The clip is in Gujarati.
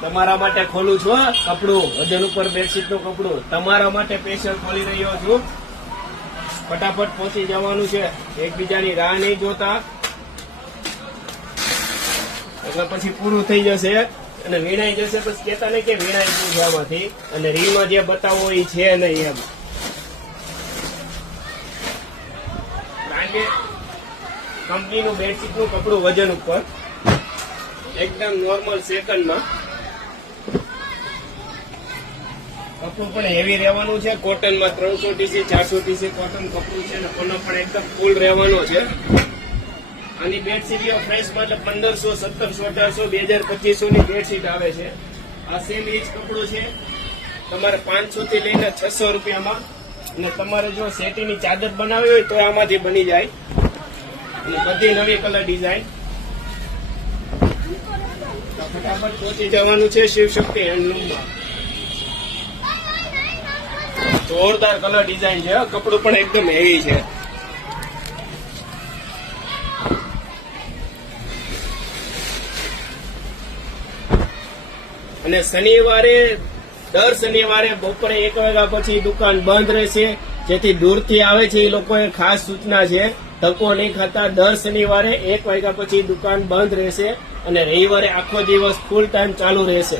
તમારા માટે ખોલું છું કપડું, વજન ઉપર બેડશીટ નું કપડું તમારા માટે સ્પેશિયલ ખોલી રહ્યો છું. ફટાફટ પહોંચી જવાનું છે, એકબીજાની રાહ નહીં જોતા, એટલે પછી પૂરું થઈ જશે અને વીણાઈ જશે. પછી કેતા નહીં કે વીણાઈ ગયું છે આમાંથી, અને રીલમાં જે બતાવો એ છે નહીં એમ. કંપનીનું બેડશીટ નું કપડું વજન ઉપર એકદમ નોર્મલ સેકન્ડમાં. કપડું પણ હેવી રહેવાનું છે, કોટનમાં 300 TC 400 TC કોટન કપડું છે અને પનો પણ એકદમ ફૂલ રહેવાનો છે. આની બેડશીટ પ્રાઇસ માટે 1500, 1700, 1800, 2000, 2500 ની બેડશીટ આવે છે. આ સેમ એ જ કપડું છે, તમારે 500 થી લઈને 600 રૂપિયામાં. અને તમારે જો સેટીની ચાદર બનાવી હોય તો આમાંથી બની જાય. અને બધી નવી કલર ડિઝાઇન. ફટાફટ પહોંચી જવાનું છે શિવશક્તિ હેન્ડલૂમમાં. જોરદાર કલર ડિઝાઇન છે, કપડું પણ એકદમ હેવી છે. અને દર શનિવારે બપોરે 1 વાગ્યા પછી દુકાન બંધ રહેશે. જેથી દૂરથી આવે છે એ લોકોએ ખાસ સૂચના છે, ધક્કો નહીં ખાતા. દર શનિવારે 1 વાગ્યા પછી દુકાન બંધ રહેશે અને રવિવારે આખો દિવસ ફૂલ ટાઈમ ચાલુ રહેશે.